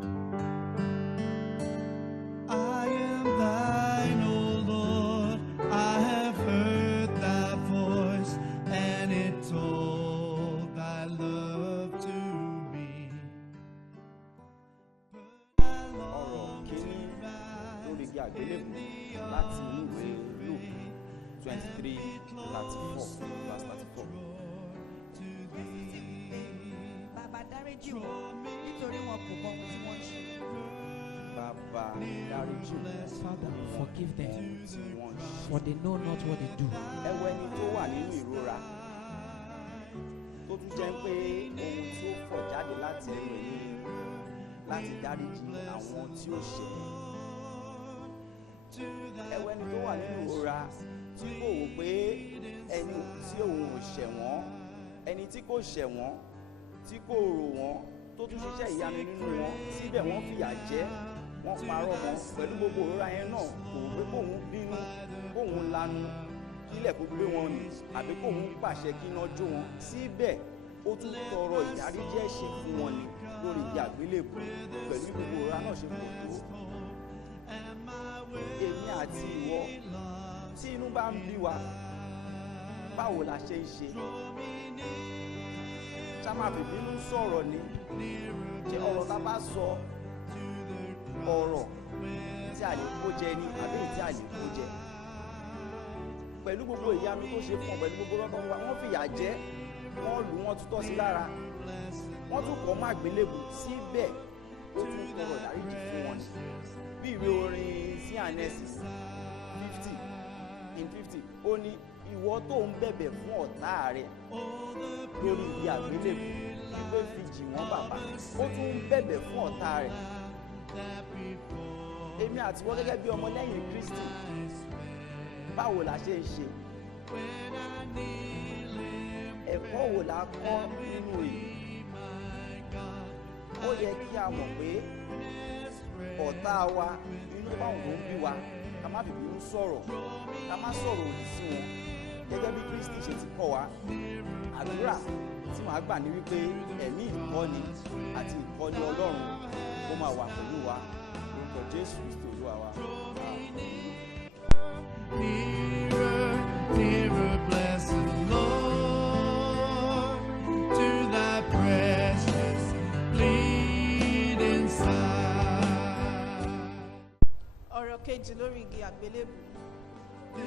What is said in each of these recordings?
I am thine, O Lord. I have heard thy voice, and it told thy love to me. Ọ̀rọ̀ kìíní lórí igi àgbélébù láti inú ìwé Luke 23:34 verse 34. Bàbá dáríjì wọn nítorí wọn kò mọ ohun tí wọ́n ń ṣe. Bàbá dáríjì wọn Father, forgive them, tí wọ́n ń ṣe. for they know not what they do. Ẹ wo ẹni tó wà nínú ìrora tó tún jẹ́ pé ohun tí ó fọ̀ jáde láti ẹnu èyí láti dáríjì àwọn tí ó ṣẹ̀. Ẹ wo ẹni tó wà nínú ìrora tí kò wò pé ẹni tí òun ò ṣẹ̀ wọ́n, ẹni tí kò ṣẹ̀ wọ́n, tí kò rò wọ́n, tó tún ṣiṣẹ́ ìyanu nínú wọn, síbẹ̀ wọ́n fìyà jẹ, wọ́n parọ́ mọ́ pẹ̀lú gbogbo ìrora yẹn náà, kò wò pé kóun bínú, kóun lanu kílẹ̀ kó gbé wọn nì àbí kóun pàṣẹ kí iná jó wọn, síbẹ̀ ó tún tọrọ ìdáríjì ẹ̀ṣẹ̀ fún wọn ni lórí igi àgbélébù pẹ̀lú gbogbo ìrora náà ṣe pọ̀ tó. Èmi àti ìwọ tí inú bá ń bí wa, báwo la ṣe ń ṣe? Ṣá máa fi bínú sọ̀rọ̀ ni? Ṣé ọ̀rọ̀ tá bá sọ ọ̀rọ̀ tí a lè kó jẹ ni àbí tí a lè kó jẹ? Pẹ̀lú gbogbo ìyanu tó ṣe fún ọ, pẹ̀lú gbogbo rọ́tọ̀ wa, wọ́n fìyà jẹ, wọ́n lù wọ́n tutọ́ sí lára, wọ́n tún kọ́ má àgbélébù, síbẹ̀ ó tún tọrọ ìdáríjì fún wọn. Bí ìwé orin sí Genesis 50 ó ní ìwọ tó ń bẹ̀bẹ̀ fún ọ̀tá rẹ̀ lórí igi àgbélébù wípé fi jì wọ́n bàbá, ó tún ń bẹ̀bẹ̀ fún ọ̀tá rẹ̀. Èmi àti wọ́n gẹ́gẹ́ bí ọmọlẹ́yìn Kristi, báwo la ṣe ń ṣe? Ẹ̀kọ́ wo la kọ́ nínú èyí? Ó yẹ kí a mọ̀ pé ọ̀tá wa inú báwọn ló ń bí wa, ká má fi bínú sọ̀rọ̀, ká má sọ̀rọ̀ òdì sí wọn gẹ́gẹ́ bí Kristi ṣe ti kọ́ wa. Àdúrà tí màá gbà ní wípé ẹ̀mí ìkọ́ni àti ìkọ́ni Ọlọ́run ó máa wà pẹ̀lú wa lórúkọ Jésù Kristi Olúwa wa. Nearer, nearer, blessed Lord, to thy precious bleeding side. Ọ̀rọ̀ kejì lórí igi àgbélébù.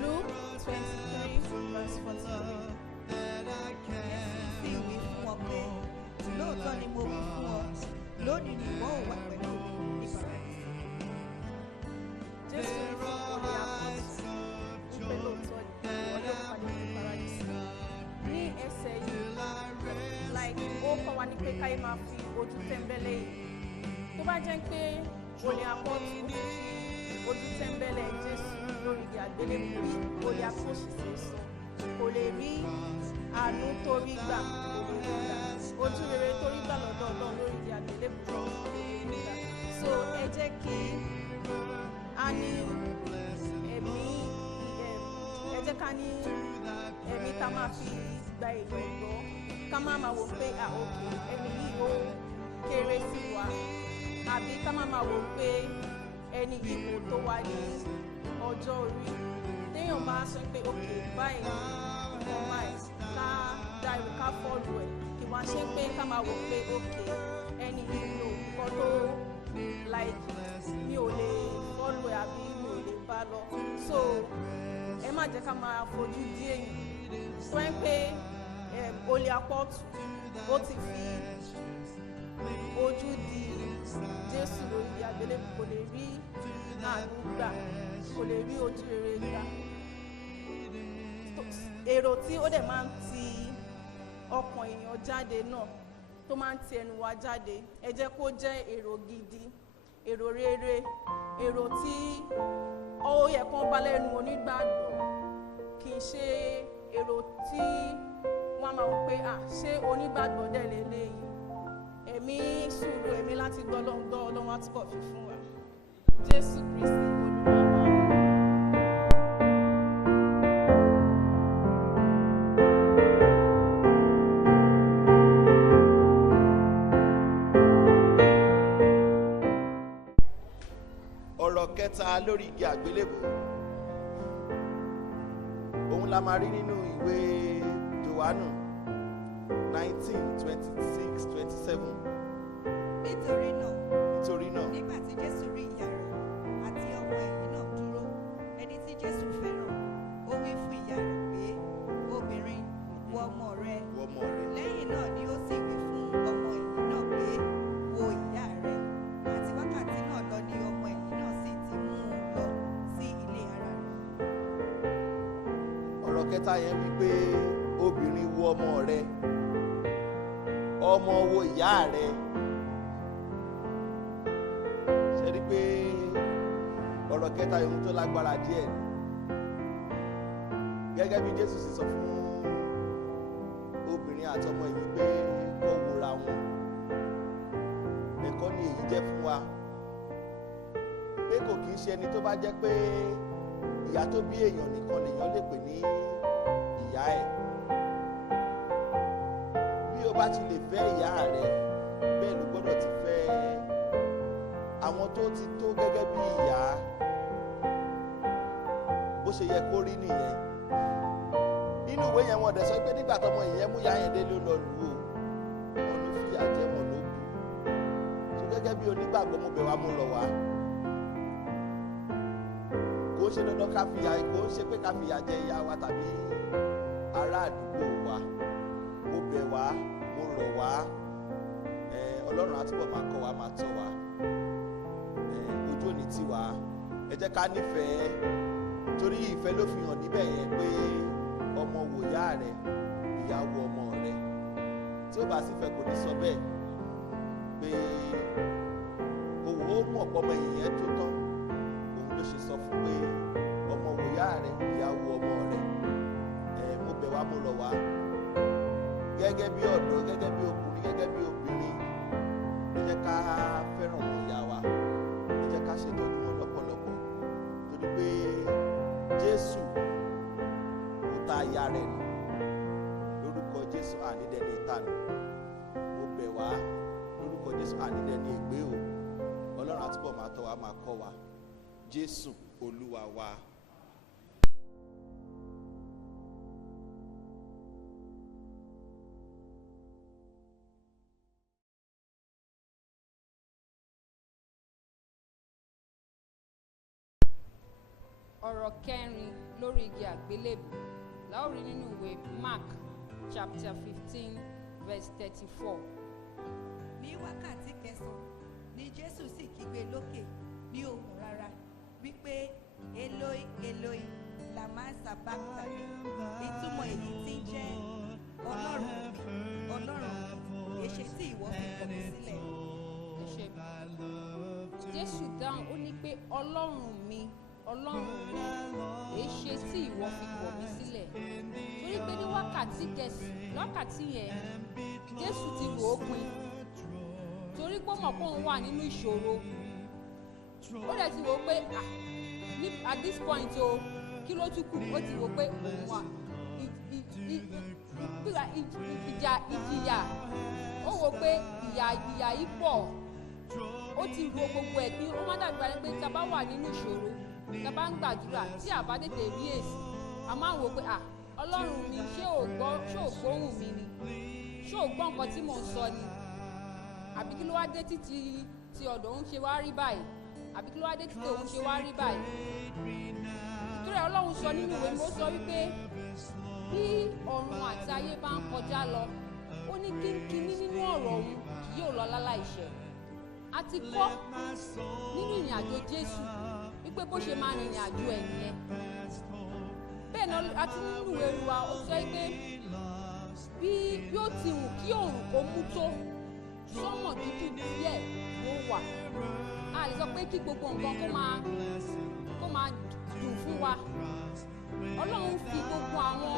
Luke 23:43. Fi ìwé fún ọ pé lóòótọ́ ni mo wí fún ọ, lónìí ni ìwọ ò wà pẹ̀lú mi ní Paradísì. Jésù ní fún olè àpọ́tù wípé lóòótọ́ ni ìwọ yóò pàdé ní Paradísì. Ní ẹsẹ̀ yìí, like ó kọ́ wa ní pé káyé máa fi ojú tẹ́ńbẹ́lẹ́ yìí. Tó bá jẹ́ pé olè àpọ́tù ojú tẹ́ńbẹ́lẹ́ Jésù lórí igi àgbélébù bí olè àpọ́tù ṣe sọ, kò lè rí àánú torí gbà lórí ọ̀dà, ojú rere torí gbà lọ́dọ̀ Ọlọ́run lórí igi àgbélébù lórí ọ̀dà. So ẹ jẹ́ kí a ní ẹ̀mí, ẹ jẹ́ ká ní ẹ̀mí tá máa fi gba èèyàn gbọ́, ká má máa wò pé òkè ẹni yìí ó kéré sí wa, àbí ká má máa wò pé ẹni yìí kò tó wá ní ọjọ́ orí. Téèyàn bá sọ pé òkè báyìí wọ́n máa ká dárí ká fọ́ọ̀lù ẹ̀, kì wá ṣe pé ká máa wò pé òkè ẹni yìí lò kọ́ tó like mi ò lè fọ́ọ̀lù ẹ̀ àbí mi ò lè bá lọ. So ẹ má jẹ́ ká máa fojú dí èyí. Sọ pé olè àpọ́tù ó ti fi ojú di Jésù lórí àgbélébù, kò lè rí àánú gbà, kò lè rí ojú rere gbà. Èrò tí ó dẹ̀ máa ń ti ọkàn èèyàn jáde náà, tó máa ń ti ẹnu wa jáde, ẹ jẹ́ kó jẹ́ èrò gidi, èrò rere, èrò tí ó yẹ kán bá lẹ́nu onígbàgbọ́, kì í ṣe èrò tí wọ́n máa wò pé ṣé onígbàgbọ́ dẹ̀ lélẹ́yìí. Ẹ̀mí sùúrù, ẹ̀mí láti gbọ́ Ọlọ́run á túbọ̀ fi fún wa. Jésù Kristi Olúwa wa. kẹta lórí igi àgbélébù òun la máa rí nínú ìwé Jòhánù 19:26-27. nítorí náà nígbà tí Jésù rí ìyá rẹ̀ àti ọmọ ẹ̀yìn náà dúró, ẹni tí Jésù fẹ́ràn, ó wí fún ìyá rẹ̀ pé, obìnrin, wo ọmọ rẹ. Lẹ́yìn náà ni ó sì wí fún ọmọ ẹ̀yìn náà pé, wo ìyá rẹ. Àti wákàtí náà lọ ni ọmọ ẹ̀yìn náà sì ti mú un lọ sí ilé ara rẹ̀. ọ̀rọ̀ kẹta yẹn wípé obìnrin wo ọmọ rẹ, ọmọ wo ìyá rẹ. ṣe rí pé ọ̀rọ̀ kẹta yòówù tó lágbára díẹ̀ ni. gẹ́gẹ́ bí Jésù sì sọ fún obìnrin àtọmọ yìí pé kó wòra wọn, ẹ̀kọ́ ni èyí jẹ́ fún wa pé kò kìí ṣe ẹni tó bá jẹ́ pé ìyá tó bí èèyàn nìkan lèèyàn lè pè ní ìyá ẹ̀. bí o bá ti lè fẹ́ ìyá rẹ, bẹ́ẹ̀ ló gbọ́dọ̀ ti fẹ́ àwọn tó ti tó gẹ́gẹ́ bí ìyá. bó ṣe yẹ kó rí nìyẹn. nínú ìwé yẹn wọ́n dẹ̀ sọ pé nígbà tọmọ ìyẹn mú ìyá yẹn dé ló lọ lù ú, wọn ló fìyà jẹ, wọn ló kú. tó gẹ́gẹ́ bí onígbàgbọ́ mo bẹ̀ wá, mo rọ̀ wá, kò ṣe dandan ká fìyà, kò ṣe pé ká fìyà jẹ ìyá wa tàbí ará àdúgbò wa. mo bẹ̀ wá, mo rọ̀ wá, Ọlọ́run á túbọ̀ máa kọ́ wa, máa tọ́ wa, ojú òní tì wá. ẹ jẹ́ ká nífẹ̀ẹ́, torí ìfẹ́ ló fi hàn níbẹ̀ yẹn pé ọmọ wò ìyá rẹ, ìyá wo ọmọ rẹ. tí ó bá sì fẹ́ kò ní sọ bẹ́ẹ̀ pé òwò ó mọ̀ pọ́mọ èèyàn tó tán, òun ló ṣe sọ fún pé ọmọ wò ìyá rẹ, ìyá wo ọmọ rẹ. mo bẹ̀ wá, mo rọ̀ wá, gẹ́gẹ́ bí ọ̀dọ́, gẹ́gẹ́ bí ọkùnrin, gẹ́gẹ́ bí obìnrin, ẹ jẹ́ ká fẹ́ràn wọn ìyá wa, ẹ jẹ́ ká ṣètọ́jú wọn lọ́pọ̀lọpọ̀, torí pé Jésù kò ta aya rẹ̀ nù. lórúkọ Jésù ànídẹ́ni ìtanù. mo bẹ̀ wá lórúkọ Jésù ànídẹ́ni ègbé o. Ọlọ́run àtúbọ̀ máa tọ́ wa, máa kọ́ wa. Jésù Olúwa wa. ọ̀rọ̀ kẹrin lórí igi àgbélébù la ó rí nínú ìwé Mark chapter 15 verse 34. Ní wákàtí kẹsàn-án ni Jésù sì kígbe lókè ní ohùn rárá wípé, Eloi, Eloi, lama sabachthani. Ìtumọ̀ èyí tí ń jẹ́, Ọlọ́run mi, Ọlọ́run mi, èṣe tí ìwọ fi kọ̀ mí sílẹ̀. Jésù dáhùn, ó ní pé Ọlọ́run mi, Ọlọ́run mi, èṣe tí ìwọ fi kọ̀ mí sílẹ̀. torí pé ní wákàtí yẹn Jésù ti rò ó pin, torí pé ó mọ̀ pé òun wà nínú ìṣòro. ó dẹ̀ ti wò ó pé at this point o, kí ló tún kù? ó ti wò ó pé òun wà ìjìyà, ó wò ó pé ìyà yìí pọ̀. ó ti ro gbogbo ẹ̀ pé ó má dàgbà pé tá a bá wà nínú ìṣòro, tá a bá ń gbàdúrà, tí a bá tètè rí èsì, a máa ń wò ó pé Ọlọ́run mi, ṣé ò gbóhùn mi ni? ṣé ò gbọ́ nǹkan tí mò ń sọ ni? àbí kí ló wá dé títí tí ọ̀dọ̀ òun ṣe wá rí báyìí? àbí kí ló wá dé títí òun ṣe wá rí báyìí? nítorí Ọlọ́run sọ nínú ìwé mi, ó sọ wípé bí ọ̀run àti ayé bá ń kọjá lọ, ó ní kínkínní nínú ọ̀rọ̀ òun kì yóò lọ láláìṣẹ. a ti kọ́ nínú ìrìn àjò Jésù wípé bó ṣe máa rìnrìn àjò ẹ̀ nìyẹn. bẹ́ẹ̀ ni a ti nínú ìwé wa, ó sọ pé bí yóò ti wù kí òòrùn kó mú tó, sọ́mọ̀ dúdú díẹ̀ ló wà. a lè sọ pé kí gbogbo nǹkan kó máa dùn fún wa. Ọlọ́run fi gbogbo àwọn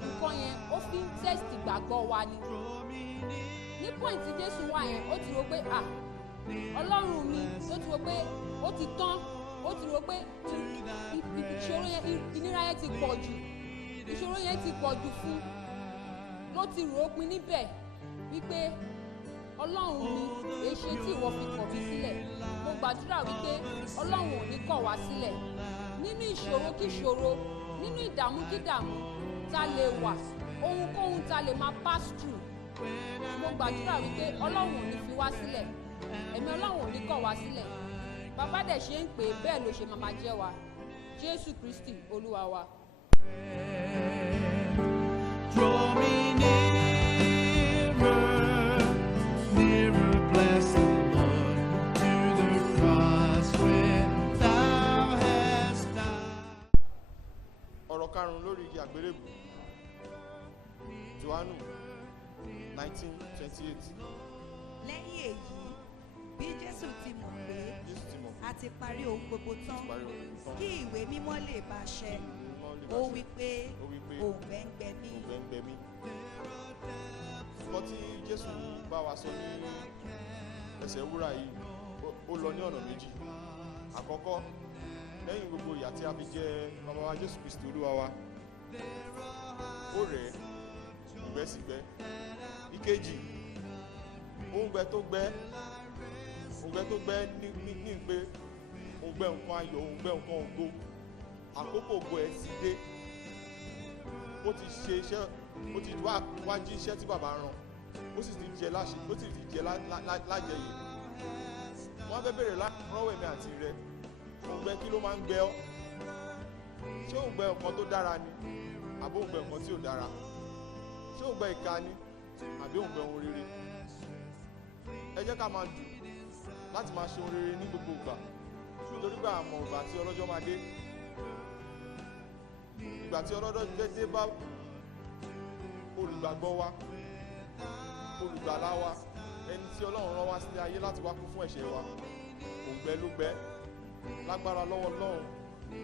nǹkan yẹn, ó fi ń tẹ́sítì ìgbàgbọ́ wa ni. ní pọ́ìntì Jésù wà yẹn, ó ti rò pé Ọlọ́run mi, ó ti rò pé ó ti tán, ó ti rò pé ìṣòro yẹn, ìnira yẹn ti pọ̀ jù, ìṣòro yẹn ti pọ̀ jù fún, ló ti rò ó pin níbẹ̀ wípé Ọlọ́run mi, èṣe tí ìwọ fi kọ̀ mí sílẹ̀. mo gbà gbàdúrà wípé ọlọ́run ò ní kọ̀ wá sílẹ̀ nínú ìṣòro kí ìṣòro, nínú ìdààmú kí ìdààmú tá lè wà, ohunkóhun tá lè máa pass through. Mo gbàdúrà wípé ọlọ́run ò ní fi wá sílẹ̀, ẹ̀mí ọlọ́run ò ní kọ̀ wá sílẹ̀. Bàbá dẹ̀ ṣe ń pè é bẹ́ẹ̀ ló ṣe máa jẹ́ wa. Jésù Kristi Olúwa wa. Draw me nearer, nearer, blessed Lord, to the cross where thou hast died. Ọ̀rọ̀ karùn-ún lórí igi àgbélébù. Jòhánù 19:28. lẹ́yìn èyí bí jésù ti mọ̀ pé Jésù ti mọ̀ a ti parí ohun gbogbo tán parí ohun tán. kí ìwé mímọ́ lè bá ṣẹ ó wí pé òǹgbẹ ń gbẹ mí. òǹgbẹ ń gbẹ mí. Nǹkan tí Jésù bá wa sọ ní ẹsẹ̀ wúrà yìí ó lọ ní ọ̀nà méjì. Àkọ́kọ́, lẹ́yìn gbogbo ìyà tí a fi jẹ bàbá wa Jésù Kristi Olúwa wa, ó rẹ̀ ẹ́, ìgbẹ́ sì gbẹ́. Ìkejì, òǹgbẹ tó gbẹ́ ní pé òǹgbẹ nǹkan ayọ̀, òǹgbẹ nǹkan ògo, àkókò ògo ẹ̀ sì dé. Ó ti ṣe iṣẹ́, ó ti wá jí iṣẹ́ tí bàbá rán, ó sì ti jẹ lájẹyè. Wọ́n fẹ́ bèèrè lọ́wọ́ èmi àti rẹ, òǹgbẹ kí ló máa ń gbẹ ọ́? Ṣé òǹgbẹ nǹkan tó dára ni àbí òǹgbẹ nǹkan tí ò dára? Ṣé òǹgbẹ ìka ni àbí òǹgbẹ ohun rere? Ẹ jẹ́ ká máa dùn láti máa ṣe ohun rere ní gbogbo ìgbà, nítorí pé àmọ́ ìgbà tí ọlọ́jọ́ máa dé. Ìgbà tí ọlọ́jọ́ dé bá olùgbàgbọ́ wa, olùgbàlà wa, ẹni tí Ọlọ́run rán wá sí ayé láti wá kú fún ẹ̀ṣẹ̀ wa, òǹgbẹ ló gbẹ. Lágbára lọ́wọ́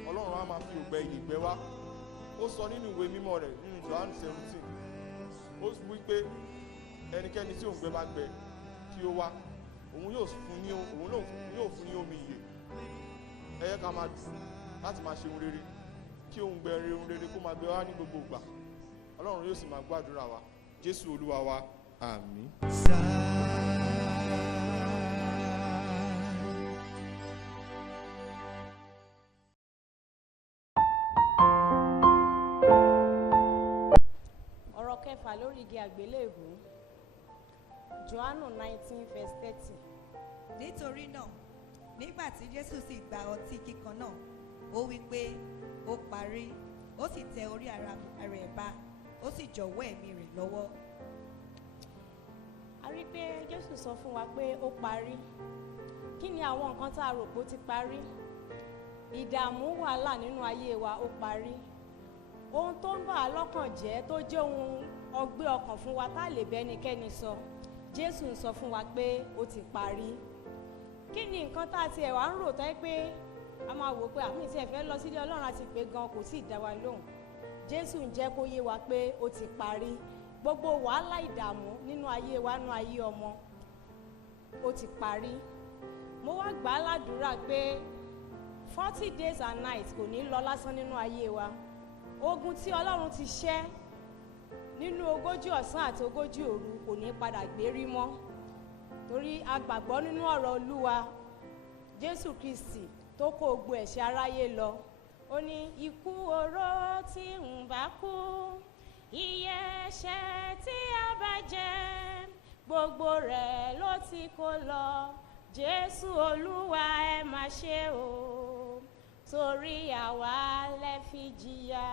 Ọlọ́run á máa fi òǹgbẹ ìyè gbẹ wá. Ó sọ nínú ìwé mímọ́ rẹ̀ nínú Jòhánù 17, ó wí pé ẹnikẹ́ni tí òǹgbẹ bá gbẹ kí ó wá, òun yóò fún ní omi ìyè. Ẹ yẹ ká máa dùn láti máa ṣe ohun rere, kí ohun rere kó máa gbẹ wá ní gbogbo ìgbà. Ọlọ́run yóò sì máa gbàdúrà wa. Jésù Olúwa wa, àmín. Ọ̀rọ̀ kẹfà lórí igi àgbélébù. Jòhánù 19:30. nítorí náà nígbà tí jésù sì gba ọtí kíkan náà ó wí pé ó parí, ó sì tẹ orí ara ẹ̀ ba, ó sì jọ̀wọ́ ẹ̀mí rẹ̀ lọ́wọ́. A rí pé Jésù sọ fún wa pé ó parí. Kí ni àwọn nǹkan tá a rò pé ó ti parí? Ìdààmú wàhálà nínú ayé wa ó parí. Ohun tó ń bà á lọ́kàn jẹ́ tó jẹ́ ohun ọgbẹ́ ọkàn fún wa tá a lè bẹ́nikẹ́ni sọ, Jésù ń sọ fún wa pé ó ti parí. Kí ni nǹkan tá a ti ẹ̀wà ń rò tẹ́ pé a máa wò pé àmì tí ẹ fẹ́ lọ sílé Ọlọ́run àti pé gan kò tí ì dá wa lóhùn? Jésù ń jẹ́ kó yé wa pé ó ti parí. Gbogbo wàhálà ìdààmú nínú ayé wa, nínú ayé ọmọ, ó ti parí. Mo wá gbà á ládùúrà pé 40 days and nights kò ní lọ lásán nínú ayé wa. Ogun tí Ọlọ́run ti ṣẹ́ nínú 40 ọ̀sán àti 40 òru kò ní padà gbérí mọ́, torí a gbàgbọ́ nínú ọ̀rọ̀ Olúwa. Jésù Kristi tó kó gbogbo ẹ̀ṣẹ̀ aráyé lọ, ó ní ikú oró tí ń bá kú, iye ẹ̀ṣẹ̀ tí a bá jẹ, gbogbo rẹ̀ ló ti kó lọ. Jésù Olúwa ẹ má ṣe o, torí àwa lẹ fi jìyà.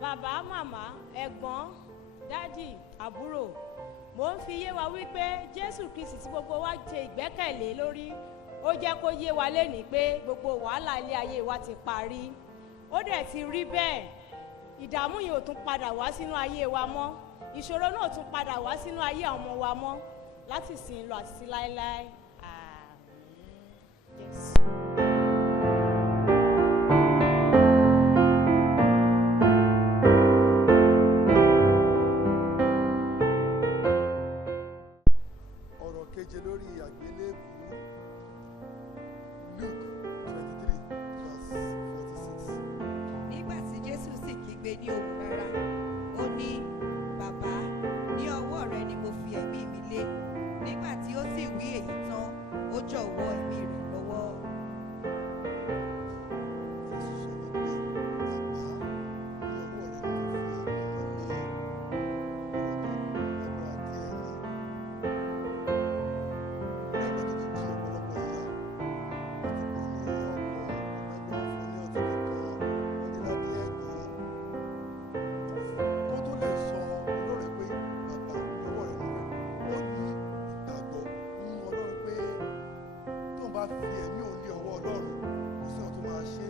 Bàbá, màmá, ẹ̀gbọ́n, dádì, àbúrò, mo ń fi yé wa wípé Jésù Kristi tí gbogbo wa ṣe ìgbẹ́kẹ̀lé lórí, ó jẹ́ kó yé wa lénìí pé gbogbo wàhálà ilé ayé wa ti parí. Ó dẹ̀ ti rí bẹ́ẹ̀. Ìdààmú yìí ò tún padà wá sínú ayé wa mọ́, ìṣòro náà ò tún padà wá sínú ayé àwọn ọmọ wa mọ́, láti sìn lọ àti sí láéláé. Àmín. Yes. Ọ̀rọ̀ keje lórí àgbélébù. Luke 23:46. nígbà tí jésù sì kígbe ní ohùn rárá ó ní, bàbá, ní ọwọ́ rẹ ni mo fi ẹ̀mí mi lé. Nígbà tí ó sì wí èyí tán fi ẹ̀mí òun lé ọwọ́ Ọlọ́run kò sí ohun tó máa ṣe.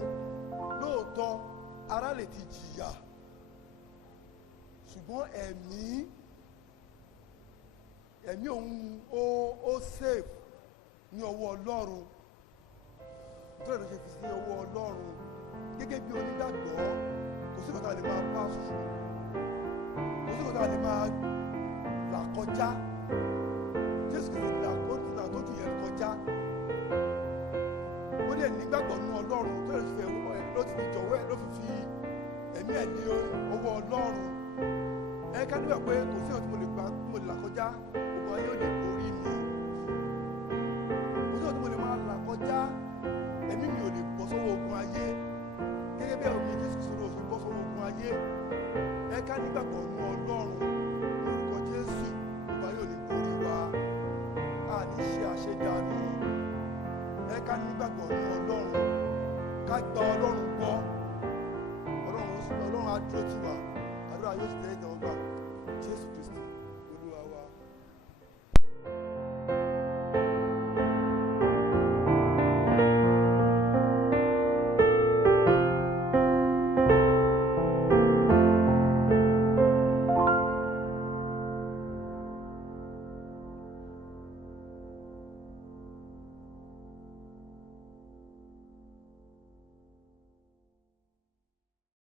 Lóòótọ́ ara lè ti jìyà ṣùgbọ́n ẹ̀mí òun ó safe ní ọwọ́ Ọlọ́run. Nítorí ló ṣe fi sí ọwọ́ Ọlọ́run gẹ́gẹ́ bí onígbàgbọ́. Kò sí ọ̀tá lè máa pa ṣùṣù, kò sí ọ̀tá lè máa là kọjá. Jésù kìí là tó jù yẹn kọjá. Ó lè nígbàgbọ́ nínú Ọlọ́run tó lè fi ló ti fi jọ̀wọ́ ẹ̀ ló fi ẹ̀mí ẹ̀ ní ọwọ́ Ọlọ́run. Ẹ ká nígbà pé kò sí ọ̀tá mo lè là kọjá, gbogbo ayé ò lè borí mi. Kò sí ọ̀tá mo lè máa là kọjá, ẹ̀mí mi ò lè bọ́ sọ́wọ́ ogun ayé. Gẹ́gẹ́ bí ẹ̀rọ mi Jésù sọ̀rọ̀ òfin bọ́ sọ́wọ́ ogun ayé. Ẹ ká nígbàgbọ́ nínú Ọlọ́run lórúkọ Jésù, gbogbo ayé ò lè borí wa. A ní ṣe àṣedànù. Ẹ ká nígbàgbọ́ nínú Ọlọ́run, ká gba Ọlọ́run gbọ́. Ọlọ́run á dúró tì wá, àdúrà yóò sì tẹ́ ìjọba Jésù Kristi.